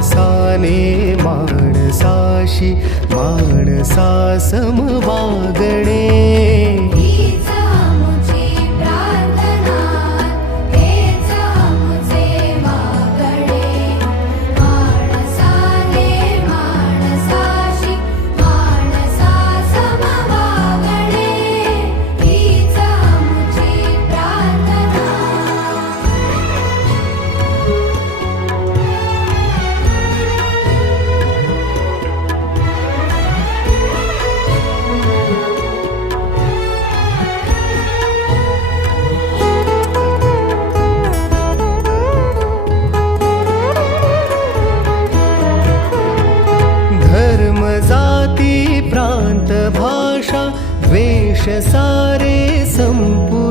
माणसाने माणसाशी माणसा सम वागणे. जाती प्रांत भाषा द्वेष सारे संपू